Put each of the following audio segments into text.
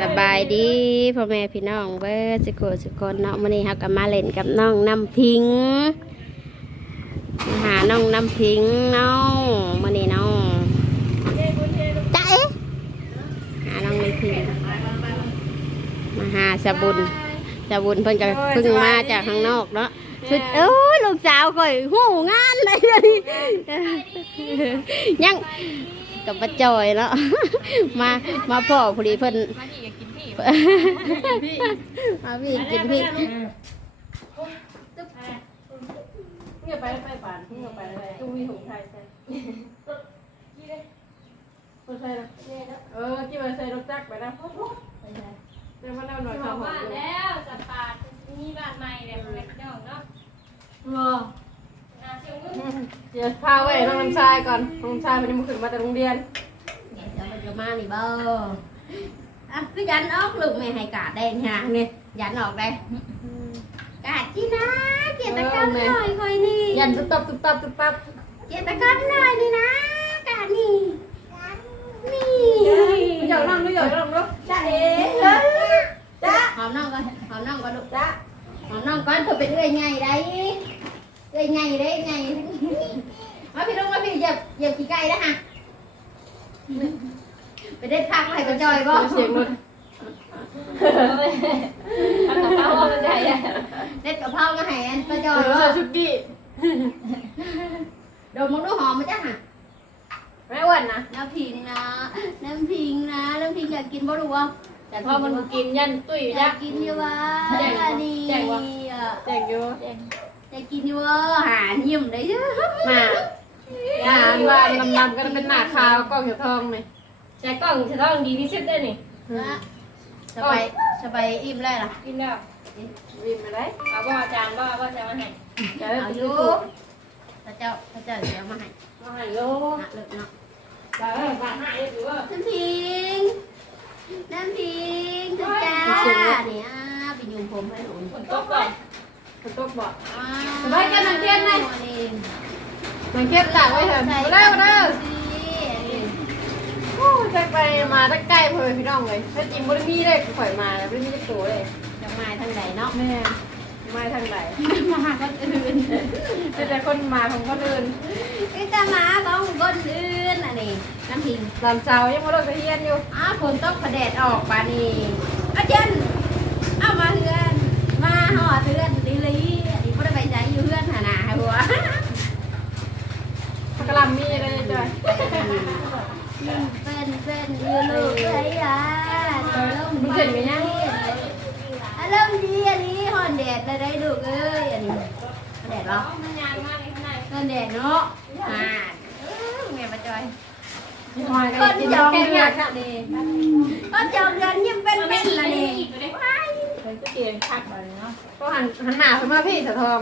สบายดีพ่อแม่พี่น้องเบิร์สิโกสุคนเนาะมื้อนี้เฮาก็มาเล่นกับน้องน้ำพิงมาหาน้องน้ำพิงน้องมื้อนี้น้องจ๊ะเอ๊ะหาน้องน้ำพิงมาหาสะบุญสะบุญเพิ่นก็เพิ่งมาจากข้างนอกเนาะสุดโอ้ยลูกสาวข่อยหูงานเลยเลยวนี้ยัง กับประจอยเนาะ มามาพ่อพอดีเพิ่นมาดีกับกินพี่มาพี่กินพี่เนี่ยไปไปป่านเนี่ยไปอะไรตู้มีถุงไทยใส่คนใส่ละเออที่มาใส่รถจักรไปนะเดี๋ยวมาเล่าหน่อยบข่าอวกหอว่ามแล้วสัตว์ป่ามีบ้านใหม่แบบเล็กน้องเนาะ เออ นาเชียงมึง เดี๋ยวพาไว้น้องน้ำชายก่อนน้องน้ำชายมันยังมาขึ้นมาแต่โรงเรียน เนี่ยเดี๋ยวมันจะมานี่เบ้ออ่ะcứ dán ốc luôn mày hay cả đây nha nè dán ốc đây cả chi ná chị ta cắm rồi thôi ยั nè นตุ๊บตับตุ๊บตับตุ๊บตับ chị ta cắm rồi đi ná cả nè ไม่ nè อยากนั่งไม่อยากนั่งลูกจ้าเอ๋จ้า hòm non coi hòm non coi được đó hòm non coi thôi bên người nhầy đấy Đây thang này có trời เสียง không รถทำกับข้าวมาใจอะ đây cà phao nó hay anh có เอ trời อ không ชุกี้ đồ một đứa hòm mới chắc hả แม่อ้วนนะน้ำพิงนะน้ำพิงนะน้ำพิงอยากกินบ่รู้ว่าแต่พ่อมันกินยันตุ้ยอยายักกษ์กินอยู่ว่าแจ้งวะนี่แจ้งวะเอ่อแจกอยู่อยากกินอยู่ว่าหายิ้มได้ chứ มาอย่าว่าลำลำๆกันเป็นหน้าขาวกล้องเขียวทองเลย ใจกล้องจะต้องดีที่สุดได้นี่สบายสบายอิ่มแล้วล่ะกินแล้ววินไปได้เอาบ่อาจารย์บ่บ่จะมาให้อย่าได้เอาไปอดูยู่พระเจ้าพระเจ้าเดี๋ยวมาให้มาให้โลหนักเลยเนาะแต่ว่าบาทให้หรือว่าน้ำพิงน้ำพิงทุกจ้าเนี่ยไปยุ่งผมให้หนูฝนตกก่อนคนตกบอกอ่าสบายกันหนังเทียนไหมนี่มันเก็บตากไว้เถอะมาเร็วมาเร็วสินี่ โอ้ยไปมาตั้งใกล้เพื่อนพี่น้องเลยถ้าจริงบริมีเลยข่อยมาบริมีได้ตัวเลยดอกไม้ทางใดเนาะแม่ไม่ทางไหนมาหาคนอื่นเป็นแต่คนมาของคนอื่นไอ้ตาหมาของคนอื่นอันนี้น้ำพิงตอนเช้ายังมาโดนไปเฮียนอยู่อ้าวฝนตกประแดดออกปานี่อาจารย์เอามาเฮือนมาหอดเฮือนลิลีอันนี้บ่ได้ไปใจอยู่เฮือนหาหนาหัวพักลำมีอะไรจ้อ ยเป็นเป็นยืนลูกเอ้ยอะลมมึงเห็นไหมยังอารมณ์ดีอันนี้หอนแดดได้ได้ลูกเอ้ยอันนี้แดดเหรอมันยางมากเลยข้างในหอนแดดเนาะอ่าเออแม่มาจอยมาคนกินจองเดืเนี่อยนนี่คนจองเดือนยิ่งเป็นเป็นละนี่เกียงคักเลยเนาะก็หันหันหน้าเพิ่นมาพี่เถอะทอง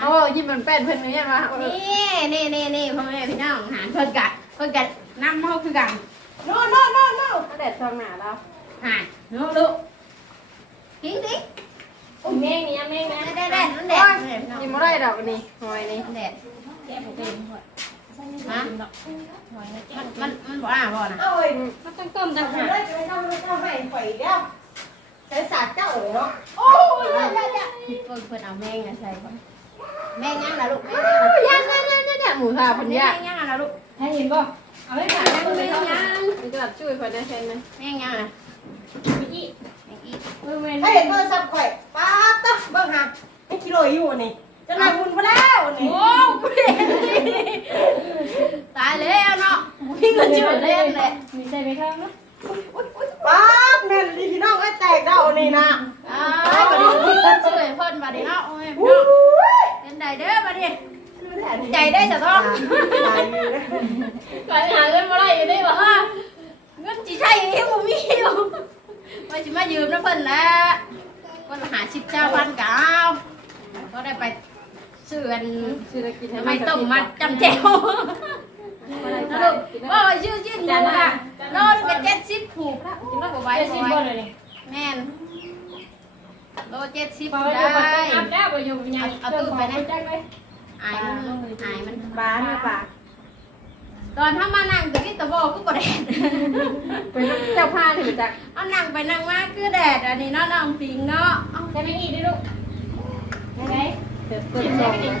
เอายิ้มมันแป้นเพิ่อนนี่มานี่นี่นี่นี่พ่อแม่พี่น้องหารเพิ่อนกัดเพิ่อนกัด น้ำเฮาคือกันโน่โน่โน่โน่แดดทองหนาแล้วหารเนาะลูกทิ้งทิ้งแม่งนี่แม่งนะได้ได้นั่นแดโอ้ดยยิ้มอะไรดอกนี่หอยนี่นั่นแดดแกผมเป็นหัวฮะมันมันมันบ่อ่าบ่นะเอ้ยมันต้องต้มต่างหากได้จะไม่ทำไม่ทำให้ข่อยเดียวใช้สาดเจ้าเนาะโอ้ยเดี๋ยวเดี๋ยวเพิ่นเพิ่นเอาแมงอะใส่บ่แมงยังล่ะลูกแมงยังล่ะย่างย่างย่างย่างหมูทาพันแมยางยังล่ะลูกให้เห็นบ่ เอาไว้ผ่านแมได้งเลยยังมันจะแบบช่วยข่อยได้เช่นไหมแมงยังล่ะมีอีกแมงอีกเออเว้นถ้าเห็นโทรศัพท์ข่อยป๊าบต๊ะเบิ่งหาไม่กิโลอยู่นี่จะนายบุญมาแล้วนี่โอ้ตายแล้วเนาะมีเงินชื่อเล่นเลยมีใจไปข้างนะป๊าบแม่นดีพี่น้องไอ้แตกเด้านี่นะอ้ายบัดนี้มีเงินชื่อให้เพิ่นบัดนี้เนาะโอ้ยพี่อุ้น้องยเป็นใดเด้อบัดนี้ใจได้จะต้องตายอยู่นะไปหาเงินมาได้อยู่ได้บ่ฮะเงินสิใช่อีบ่มีอยู่ว่าสิมายืมนะเพิ่นแหละคนละหา10เจ้าพันกเอาก็ได้ ไปซื้ออันชื่อกินทำไมต้มมาจำแจ่วสรุปว่าชื่อชื่อหนูค่ะโลนกับเจ็ดสิบผูกละกินแล้วก็ไว้ไปไว้ชิม บ่เลยนี่แม่นโลเจ็ดสิบพอได้เดี๋ยวไปอาบแล้วไปอยู่ยังจักไปอายมันอายมันบ้านนี่ป่ะโตตอนถ้ามานั่งจะกินตะโบก็บ่แดดเป็นเจ้าผ้านี่จ้ะเอานั่งไปนั่งมาคือแดดอันนี้เนาะน้องพิงเนาะเอาจะไม่อีกด้วยลูกยังไงเดี๋ยวเปิดซองเลย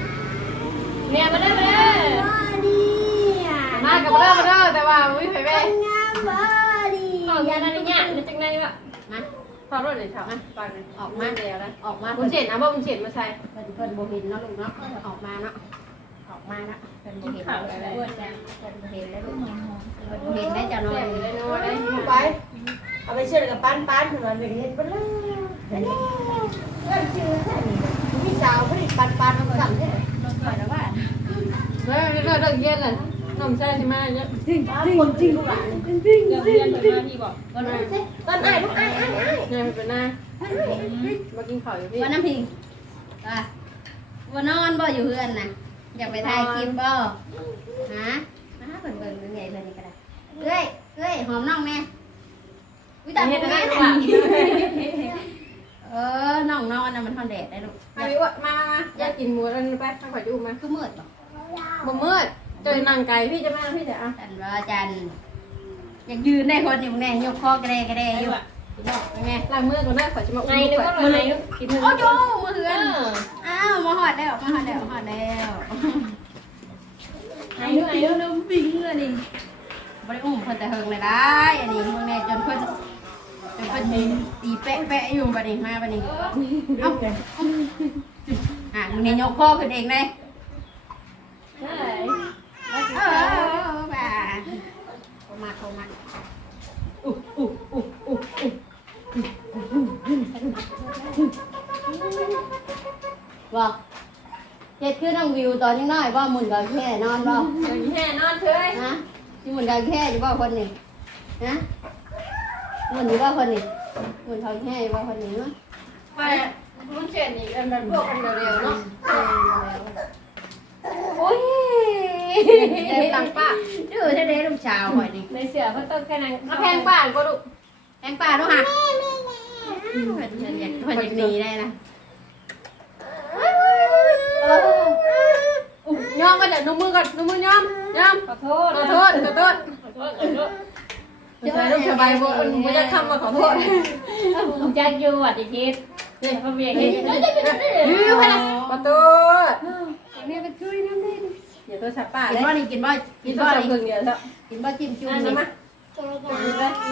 เนี่ยมาเด้อมาเด้อมากับเริ่มมาเด้อแต่ว่าไม่ไปแม่ออกยานานิยะมาจากไหนวะมา พอรถเลยเฉาอะฟังเลยออกมาเดียวนะออกมาบุญเจ็ดนะบ่บุญเจ็ดมาใส่เพิ่นเพิ่นบ่เห็นเนาะลูกเนาะออกมาเนาะออกมาเนาะเพิ่นบ่เห็นข่าวอะไรเพิ่นบ้างบ่เห็นแล้วลูกเพิ่นบ่เห็นได้จ้ะน้อเจ็ยบเลยน้อยไปเอาไปเชื่อกับป้านป้านถึงวันเด็กเห็นไปเลยเพื่อนชื่อแค่นี้พี่สาวผลิตป้านป้านมาสั่งเนี่ยรถก่อนนะว่าเฮ้ยเลิกเลิกเย็นเลยน้องใช่ใช่ไหมเนี่ยป้านคนจริงลูกหลานเดี๋ยวเรียนเปิดมาพี่บอกก็เลยตอนอ้ายลูก อ้ายอ้ายอ้ายเนี่ยเป็นหน้ามากินข้าวอยู่พี่ว่าน้ำพิงว่าว่านอนบ่อยู่เฮือนน่ะอยากไปถ่ายคลิปบ่ฮะมาเพิ่นเบิ่งเรื่องใหญ่เพิ่นนี่ก็ได้เอ้ยเอ้ยหอมน้องแม่อุ้ยตาเฮ็เฮ็ดดได้ได้หรือหเปล่าเออน้องนอนน่ะมันทอนแดดได้ลูกมาวิวมาอยากกินหมูอันไปข้าวขอจูมาคือมืดบ่บ่มืดเจอนั่งไก่พี่จะมาพี่จะอะจันว่าจัน อยากยืนได้คนอยู่แน่ยกคอกระเดกระเดอยู่เป็นไงล้างมือก่อนได้ขอจะมาไงนึกว่าไงกินเถโอ้อะโยมือเฮือนอ้าวมาหอดแล้วมาหอดแล้วมาหอดแล้วไงนึกไงนึกน้ำปิ้งเลยนี่บริอุ้มเพิ่นแต่เฮิงเลยได้อันนี้มึงแน่จนเพิ่นจนเพิ่นตีแปะแปะอยู่บัดนี้มาบัดนี้เอ้าอะมึงเนี่ยยกคอขึ้นเองเลยใช่เออบ่าเข้ามาเข้ามา บอกเฮ็ดคือน้องวิวตอนนี้น้อยบ่หมุนกับแค่นอนบ่แห่นอนเฉยฮะที่หมุนกับแค่อยู่บ่คนนี้ฮะหมุนอยู่บ่คนนี้หมุนเขาแค่อยู่บ่คนนี้มั้งไปบุญเจ็ดอีกอันแบบพวกกันเร็วๆเนาะโอ้ยเต็มหลังป้าดื้อแท้ๆลูกสาวข่อยนี่ในเสือเขาต้องแค่นั้นมาแพงป้าก็ลูกแทงป่าดูค่ะเพิ่นอยากเพิ่นอยากหนีได้นะ ยอมก็เดี๋ยวนุ่มมือก่อนนุ่มมือยอมยอมขอโทษขอโทษขอโทษขอโทษขอโทษใช่ลูกสบายบ่ไม่จะทำมาขอโทษผมจะอยู่อะดิคิดเนี่ยเขาเบียร์เห็นยืมไปนะขอโทษแม่ไปช่วยน้ำได้เดี๋ยวตัวฉับป้ากินเลยบ่นี่กินบ่กิกินนตับ่วฉับนี่พึ่งเดียวแล้วกินบ่จิ้มจุ่มอันนี่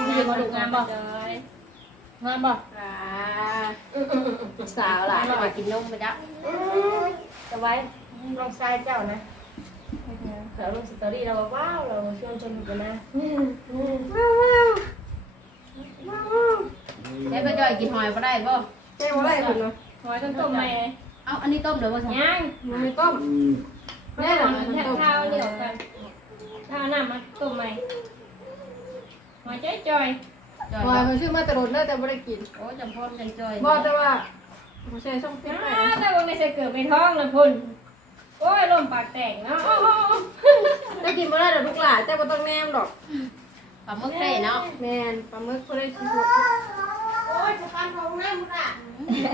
นี้มางานบอกงานบอกงานบอกอ่าสาวหลานเราไปกินนมไปจ้ะจะไว้ ลองทรายเจ้านะเราลงสตอรี่เราว้าวเราชวนชมกันนะแล้วก็จ่อยกินหอยบ่ได้บ่เจ๊บ่ได้คุณเนาะหอยต้มต้มไหมเอาอันนี้ต้มเดี๋ยวว่าซั่นย่างมันไม่ต้มแม่หลังแทบข้าวเดียวกันข้าวน้ำมาต้มไหมหอยจ้อยจอยจ่อยวายมันชื่อมาตรดได้แต่ไม่ได้กินโอ้จำพอนจังจ่อยบอกแต่ว่าไม่ใช่ช่องเพี้ยนไปแต่ว่าไม่ใช่เกิดไปท้องนะพุ่น โอ้ยลมปากแตกเนาะได้กินไม่ได้หรอกลูกหลานแต่ไม่ต้องแนมดอกปลาหมึกเท่เนาะแมนปลาหมึกไม่ได้ชิมโอ้ยสะพานของน้ำมุกอะ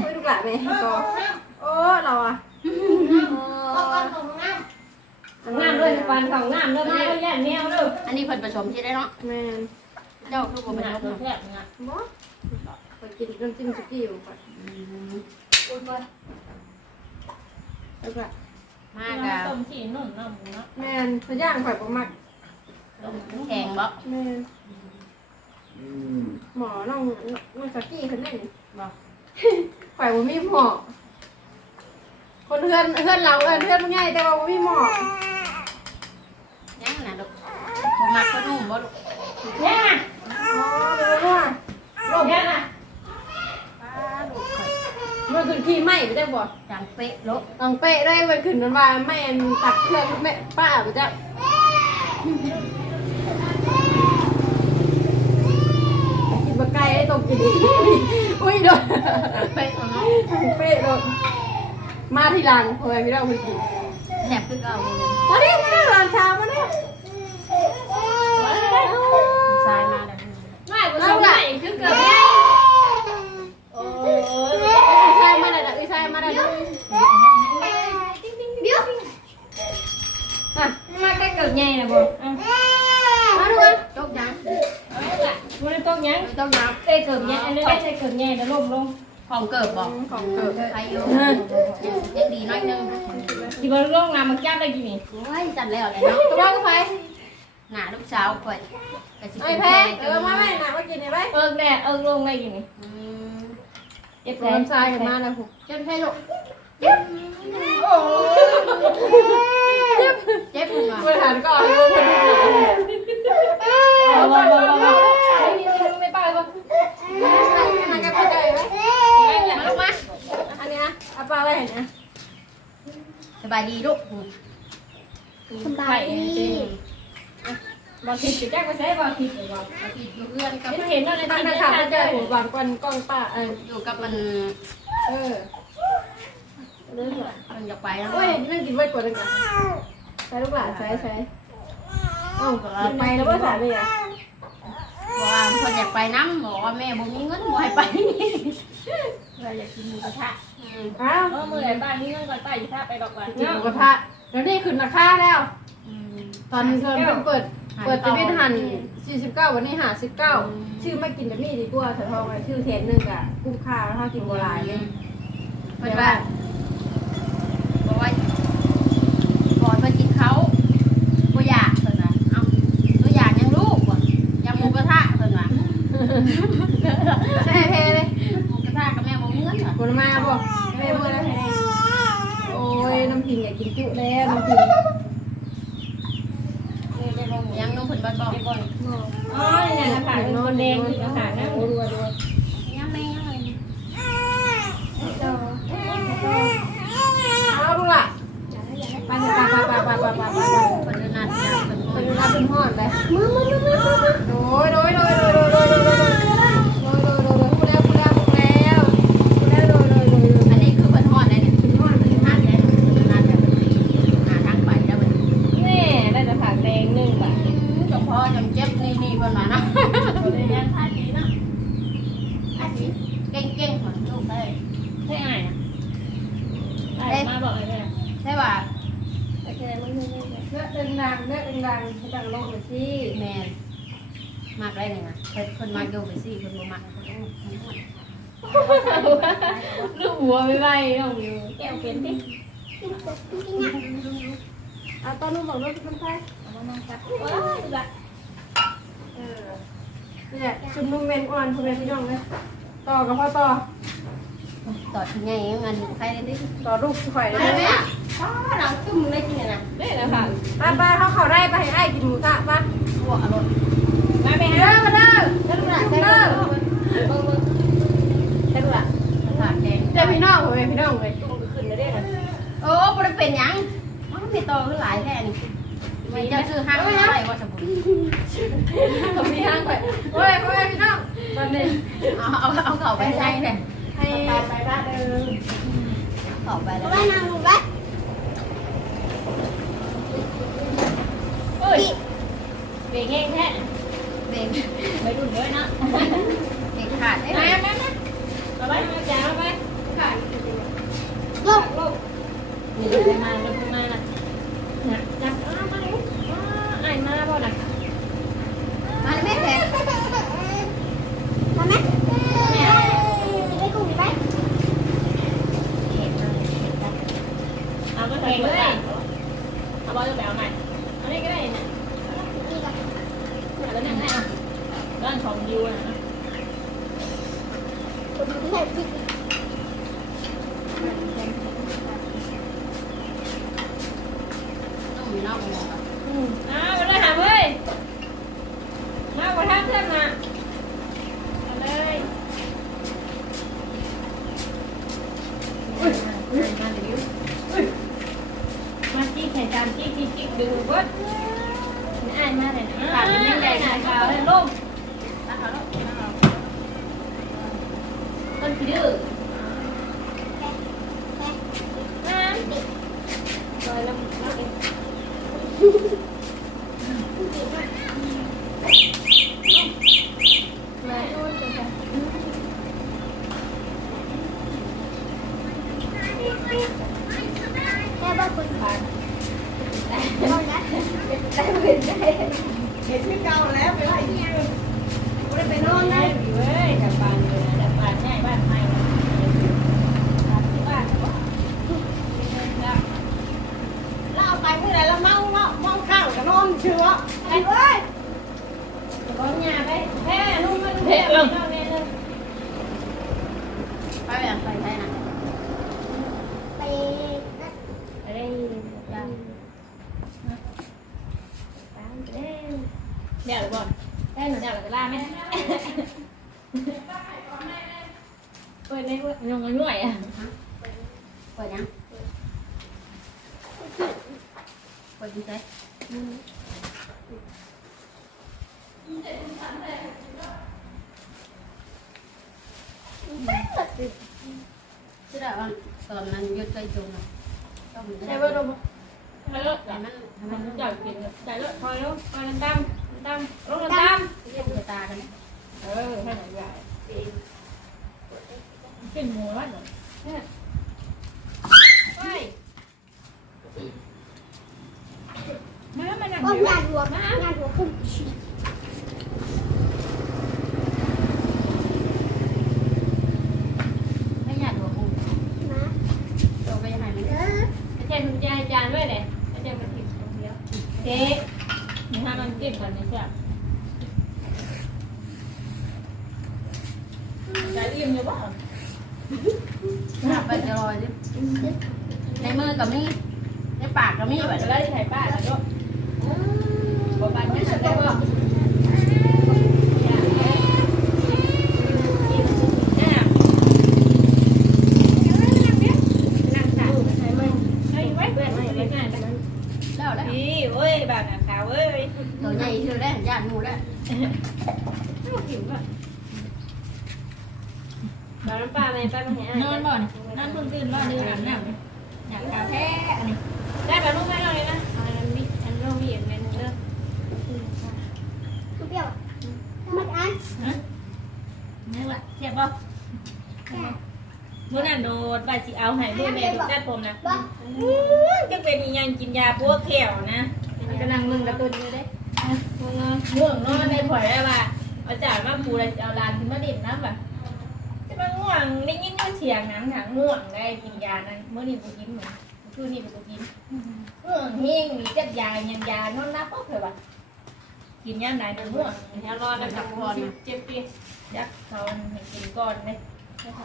ไม่ลูกหลานไหมเออก็ของน้โอ้เราอะำสะพานของน้ำน้ำด้วยฟันของน้ำด้วยแมวแย่แมวด้วยอันนี้เพิ่นผสมที่ได้เนาะแมนเจ้าคือบ่ผน้ำสมตัวเนาะแซ่บนะบ่ไปกินน้ำจิ้มสุกี้อยู่ก่อนอืมลูกหลาน มากอะต้มสีนุ่มน้ำเนาะแมนพย่างข่อยประมักต้มแข็งบ่แมนหมอน้องน้องสกี้คนนี้บ่ข่อยบ่มีหมอคนเพื่อนเพื่อนเราเพื่อนมันง่ายแต่ว่าบ่มีหมอยังน่ะลูกบ่มักก็นุ่มบ่ลูกแย่นะอ๋อเดี๋ยวว่าลมแย่นะป้าลูกข่อย มันขึ้นขี้ไหม้ไปได้บ่จังเป๊ะลูกต้องเป๊ะได้มันขึ้นมันว่าแม่นตัดเครื่องแม่ป้าไปจ้ะกินบะไก่ได้ตกกินอุ้ยโดนจังเป๊ะเอาเนาะเป๊ะโดนมาทีหลังเพื่อนพี่เราคนกินแถบคือเก่าเลยมาดิมาหลานเช้ามาดิ ใหญ่นะบ่เอาเอาลูกเอาตกน้บ่ได้ตกหยังำตกน้ใส่เกิบใหญ่อันนี้ได้ใส่เกิบใหญ่แล้วล้มลงำของเกิดบอกของเกิดอายุยังดีน้อยนึงที่บ่ลงน้ำมันแก้ได้กี่นี่โอ้ยจัดแล้วเลยเนาะตัวก็ไปหนาลูกสาวคนไอ้แพงเออมาแม่หนามากินได้ไหมเอิกแดดเอิกลงได้กี่นี่เจ็บแผลน้ำทรายกันมานะคุณจนแพงลูกโอ้ เจ็บคุณวบริหารก่อนเลยคนทุกหลายบอลบอลบอลบอลไม่ไปบอลนั่งกันเข้าใจไหมมาลูกมาอันนี้นะเอาปลาไว้เห็นนะสบายดีลูกสบายดีบอลทิพย์จะแจ้งมาใช้บอลทิพย์บอลมากินอยู่เพื่อนกับไม่เห็นอะไรตั้งที่หน้าไม่ข่าวทาเจได้ผมก่อนก่อนกล้องป้าอยู่กับมัน เออ เรื่องอะไรมันอยากไปแล้วโอ้ยนั่งกินไว้กดเลยกันใช้ลูกหลานใช้ใช้เอ้าไปแล้วว่าสายไปอะบอกว่าคนอยากไปน้ำบอกว่าแม่บ่มีเงินบ่ให้ไปเราอยากกินหมูกระทะอ้าวเออมือไหนป้านี่เงินก่อนป้าอยู่ท่าไปดอกก่อนกินหมูกระทะแล้วนี่ขึ้นราคาแล้วตอนเพิ่นเปิดเปิดจะเป็นหัน49 วันนี้หา19ชื่อไม่กินแบบนี้ดีกว่าแต่ทองชื่อเทนนึงอะคุ้มค่าแล้วถ้ากินโบราณเลยเพิ่นว่าบ อยู่แก้วเป็นที่เอาตอนนู้นบอกรถน้ำไฟว้าวละเออนี่แหละชุมนุมเมนอ่อนพ่อแม่พี่น้องเลยต่อกับพ่อต่อต่อที่ไงงานใครได้ดิต่อลูกข่อยเลยแม่ป้าเราจุ่มได้จริงนะนี่แหละค่ะป้าป้าเขาเขาได้ไปให้ไอ้กินหมูกระป้าหัวอร่อยมาไปเด้ฮะอมาเด้อใช่ลูกหลานใช่เด้อ ลูกใช่ลูกหลานถาดแดง เจ้าพี่น้องพ่อแม่พี่น้องเลยจุ่มก็ขึ้นได้ได้นะโอ้บ่ได้เป็นหยังมันมีต่อคือหลายแท้นี่มันจะซื้อห้างอะไรว่าสมบูรณ์เขามีทางไปโอ้ยพ่อแม่พี่น้องตอนนี้เอาเอาเอาเข้าไปใช่เลยให้ไปบ้านเดิมเข้าไปแล้วไปนั่งลงไปเฮ้ยเบรกแห้งแท้เบรกไปดุนด้วยนะเบรกขาดได้ไหมมามามาเอาไปมาจ้าเอาไป Baju. จิ๊กให้ตามจิ๊กจิ๊กจิ๊กดูงเบิดอ่านมาเลยนะขาดยังไงนะขาวเลยลงนะคะลงต้นดื้อ เปิดยังเปิดดีใจชื่ออะไรบ้างตอนนั้นยุดเคยจุงอะต้องใช่ว่าเราให้รถแต่มันทำไมมันมันจ่ายกินจ่ายรถคอยแล้วคอยตามตามรถตามเรียกตากันเออให้หน่อยใหญ่เป็นหมูวัดเหร อไม่มามานั่งโอ้เดี๋ยว งานหัวงานหัวคุ้มไม่อยากหัวกู นะ ตัวไปยังไงมัน เออ อาจารย์คุณยายอาจารย์ด้วยเลยอาจารย์มาติดตรงเดียวเจ๊มีห้ามันกินก่อนนะจ๊ะจะอิ่มอยู่บ้าง หน้าไปจะลอยดิในมือกับมีในปากกับมี นี่ แบ แบบ บจะได้ถ่ายป้าแล้วก็บอกบ้านนี้จะได้ว่าอย่าแย่นั่งสาดให้มันให้ไว้เพื่อนไม่ได้ง่ายนะ แล้วแล้ว พี่เว้ยแบบน่ะขาวเว้ย ตัวใหญ่ที่เราได้ญาติหนูแล้ว หิวอะบาน้ำปลาไหมป้ามาให้อ่าน นอนบ่อนนอนเพิ่งตื่นบ่อนเดือนน้ำอยากกาแฟอันนี้ ได้ปลาลูกไม่เอาเลยนะเอาอันนี้อันเรามีอย่างนึงเด้อ คือเปรี้ยวมันอัน นี่ว่าเจ็บบ่มื้อนั้นโดดว่าสิ เอาให้ลูกแม่ลูกตัดผมนะบ่จังเป็นอีหยังกินยาปัวแขวนะกำลังมึงกระตุ้นอยู่เด้ง่วงนอนในผ่อยได้ว่าอาจารย์มาปูแล้วสิเอาลานขึ้นมาเด่นน้ำบ่จะมาง่วงได้ยินอยู่เสียงหนังหนังง่วงได้กินยานั้นมื้อนี้บ่กินเหมือนคืนนี้บ่กินง่วงเฮงมีจักยายังยานอนนับบ่เคยว่ากินยามไหนมันง่วงเดี๋ยวรอได้กับพรเจ็บปียักษ์เขาให้กินก่อนเลย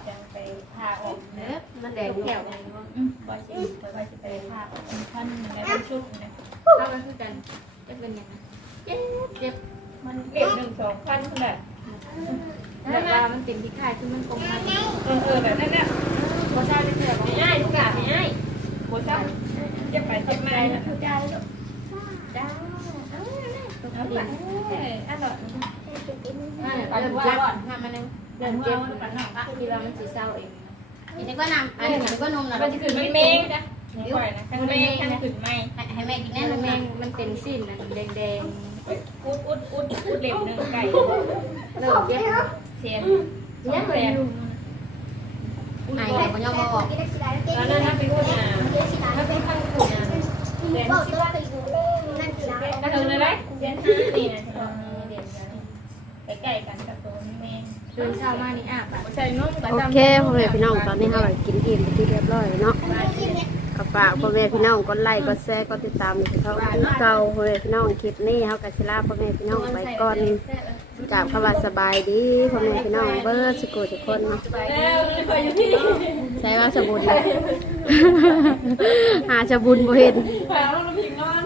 จะไปพาออกเด้อมันแดงแก้วอืมบ่สิบ่ว่าสิไปพาออกท่านอะไรบ่ชุบนะเข้ากันคือกันจะเป็นยังไงเจ็บเจ็บมันเก็บหนึ่งสองพันแหละแบบว่ามันเป็นที่ค่ายที่มันคงมาเออเออแบบนั้นเนี่ยพอเช้าได้เจอไม่ง่ายทุกอย่างไม่ง่ายโบซ้ำจะไปเจ็บมาแล้วจ้าเลยจ้าเอาไปอันหน่อยอ่าเดินว่าก่อนทำมันนึง เดินเจ็บทีละมันสีเศร้าเองอีนี่ก็นำอันนี้ก็นมนะมันจะขึ้นไม่เมงนะปล่อยนะทั้งเมงขึ้นไม่ให้แม่กินแน่แน่นนมแมงมันเป็นสิ้นนะแดงอุดอุดอุดอุดเล็บหนึ่งไก่เริ่มเจ็บเสียนยังเลยอยู่ไอ้ไหนก็ยังมบอกกินได้สิได้กินตอนนั้นนะเป็นคนะถ้าเป็นข้างขุ่นอะเบตัวไปอยู่นั่นสินะก็ถึงเลยไหมเสียนห้านี่นะเด่นใกล้ๆกันกับตัวเมง ตื่นเช้ามานี่อาบอะใส่นุ่มกับโอเคพ่อแม่พี่น้องตอนนี้เรากินอิ่มไปที่เรียบร้อยเนาะกับฝากพ่อแม่พี่น้องกดไลค์กดแชร์กดติดตามให้เขาเก่าพ่อแม่พี่น้องคลิปนี้เขากัสิลาพ่อแม่พี่น้องไปก่อนกราบคำว่าสบายดีพ่อแม่พี่น้องเบิร์ดสกุลทุกคนเนาะแล้วไม่เคยอยู่ที่ใช่ว่าสบุญเลยหาสบุญบ่เห็นแผลมัน